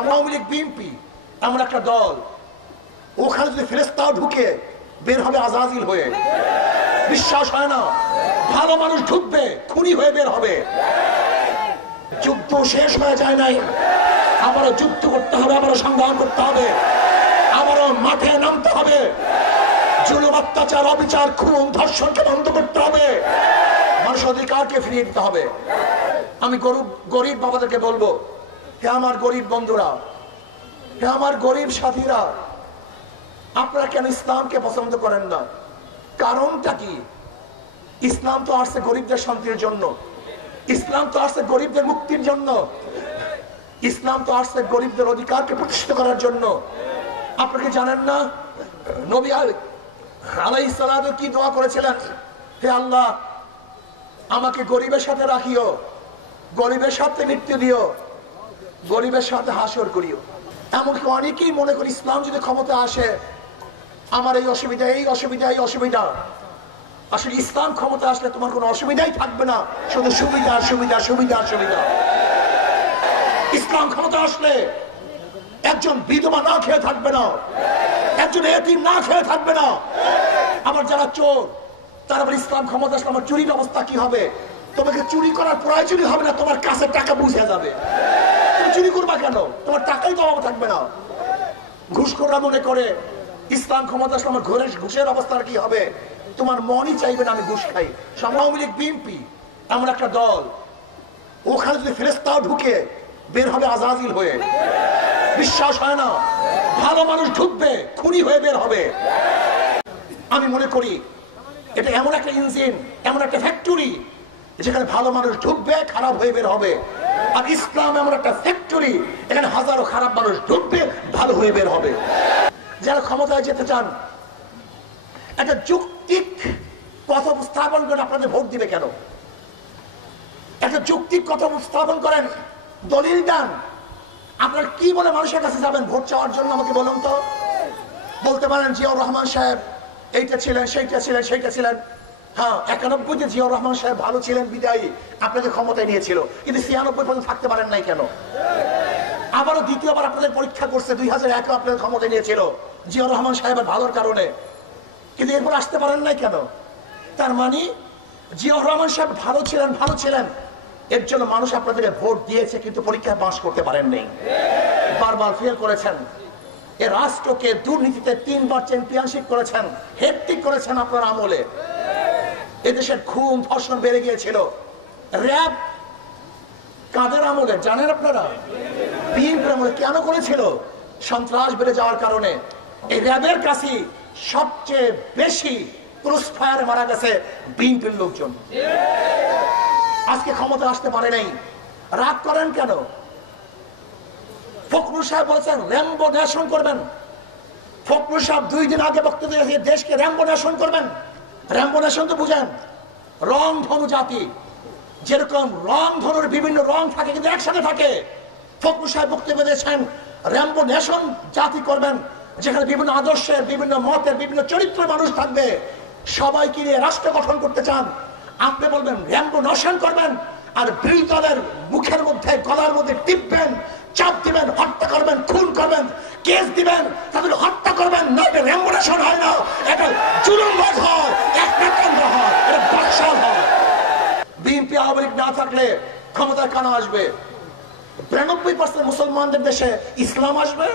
Awami League BNP এমন একটা দল, ওখানে যদি ফেরেশতাও ঢুকে বের হবে আজাজিল হয়ে। বিশ্বাস হয় না, ভালো মানুষ ঢুকবে খুনি হয়ে বের হবে। যুদ্ধ শেষ হয়ে যায় নাই, আবারও যুদ্ধ করতে হবে, আবারও সংগ্রাম করতে হবে, আবারও মাঠে নামতে হবে। জুলুম, অত্যাচার, অবিচার, খুন, ধর্ষণকে বন্ধ করতে হবে, মানুষের অধিকারকে ফিরিয়ে দিতে হবে। আমি গরিব বাবাদেরকে বলবো, হে আমার গরিব বন্ধুরা, হে আমার গরিব সাথীরা, আপনারা কেন ইসলামকে পছন্দ করেন না? কারণটা কি? ইসলাম তো আসছে গরিবদের শান্তির জন্য, ইসলাম তো আসছে গরিবদের মুক্তির জন্য, ইসলাম তো আসছে গরিবদের অধিকারকে প্রতিষ্ঠিত করার জন্য। আপনাকে জানেন না নবী আলাইহিস সালাতু কি দোয়া করেছিলেন? হে আল্লাহ, আমাকে গরিবের সাথে রাখিও, গরিবের সাথে মৃত্যু দিও, গরিবের সাথে হাসর করিও। এমনকি অনেকেই মনে করি ইসলাম যদি ক্ষমতা আসে আমার এই অসুবিধা, এই অসুবিধা, এই অসুবিধা। আসলে ইসলাম ক্ষমতা আসলে তোমার কোনো অসুবিধাই থাকবে না, শুধু সুবিধা সুবিধা সুবিধা সুবিধা। ইসলাম ক্ষমতা আসলে একজন বিধবা না খেয়ে থাকবে না, একজন এতিম না খেয়ে থাকবে না। আবার যারা চোর, তারা আবার ইসলাম ক্ষমতা আসলে আমার চুরির অবস্থা কি হবে? তোমাকে চুরি করার প্রয়োজনই হবে না, তোমার কাছে টাকা বুঝে যাবে। তুমি চুরি করবা কেন? তোমার টাকাই তো অভাব থাকবে না। ঘুষখোররা মনে করে ইসলাম ক্ষমতা আসলে আমার ঘুষের অবস্থা কি হবে? তোমার মনই চাইবে না আমি ঘুষ খাই। আওয়ামী লীগ বিএনপি এমন একটা দল, ওখানে যদি ফেরেশতাও ঢুকে বের হবে আজাজিল হয়ে। বিশ্বাস হয় না, ভালো মানুষ ঢুকবে খুনি হয়ে বের হবে। আমি মনে করি এটা এমন একটা ইঞ্জিন, এমন একটা ফ্যাক্টরি, যেখানে ভালো মানুষ ঢুকবে খারাপ হয়ে বের হবে। আর ইসলাম এমন একটা ফ্যাক্টরি, এখানে হাজারো খারাপ মানুষ ঢুকবে ভালো হয়ে বের হবে। যারা ক্ষমতায় যেতে চান, একটা যৌক্তিক কথা উপস্থাপন করেন, আপনাদের ভোট দিবে কেন? একটা যৌক্তিক কথা উপস্থাপন করেন, দলিল দেন। আপনারা কি বলে মানুষের কাছে যাবেন ভোট চাওয়ার জন্য? আমাকে বলুন তো। বলতে পারেন জিয়াউর রহমান সাহেব এইটা ছিলেন, সেইটা ছিলেন, সেইটা ছিলেন। হ্যাঁ, 91-তে জিয়াউর রহমান সাহেব ভালো ছিলেন বিদায়ী আপনাকে ক্ষমতায় নিয়েছিল, কিন্তু 96 পর্যন্ত থাকতে পারেন নাই কেন? আবারও দ্বিতীয়বার আপনাদের পরীক্ষা করছে, 2001-এ আপনাদের ক্ষমতায় নিয়েছিল জিয়াউর রহমান সাহেবের ভালোর কারণে, কিন্তু এরপর আসতে পারেন নাই কেন? তার মানে জিয়াউর রহমান সাহেব ভালো ছিলেন, ভালো ছিলেন, এর জন্য মানুষ আপনাদেরকে ভোট দিয়েছে, কিন্তু পরীক্ষায় পাস করতে পারেন নাই, বারবার ফেল করেছেন। এ রাষ্ট্রকে দুর্নীতিতে 3বার চ্যাম্পিয়নশিপ করেছেন, হ্যাট্রিক করেছেন আপনার আমলে। এদেশের খুন ধর্ষণ বেড়ে গিয়েছিল। র‍্যাব কাদের আমলে জানেন আপনারা? বিএনপির আমলে। কেন করেছিল? সন্ত্রাস বেড়ে যাওয়ার কারণে। এই র‍্যাবের কাছে সবচেয়ে বেশি ক্রস ফায়ারে মারা গেছে বিএনপির লোকজন। আজকে ক্ষমতা আসতে পারে নাই, রাগ করেন কেন? ফখরুল সাহেব বলেছেন র্যাম্বো নেশন করবেন। ফখরুল সাহেব 2 দিন আগে বক্তব্য দিয়েছে দেশকে র্যাম্বো নেশন করবেন। র্যাম্বো নেশন তো বুঝেন, রং ধনু জাতি। যেরকম রং ধনুর বিভিন্ন রং থাকে কিন্তু একসাথে থাকে, ফখরুল সাহেব বক্তব্য দিয়েছেন র্যাম্বো নেশন জাতি করবেন, যেখানে বিভিন্ন আদর্শের, বিভিন্ন মতের, বিভিন্ন চরিত্রের মানুষ থাকবে, সবাইকে নিয়ে রাষ্ট্র গঠন করতে চান। আপনি বলবেন র্যাম্বো নেশন করবেন, আর বিরোধী দলের মুখের মধ্যে, গলার মধ্যে টিপবেন, চাপ দিবেন, হত্যা করবেন, খুন করবেন, কেস দিবেন, তাদেরকে হত্যা করবেন। না, এটা র্যাম্বো নেশন হয় না, এটা জুলুমবাজ হয়, একনাকাণ্ড হয়, এটা বাকশাল হয়। বিএনপি আওয়ামী লীগ না থাকলে ক্ষমতায় কানা আসবে? 92% মুসলমানদের দেশে ইসলাম আসবে।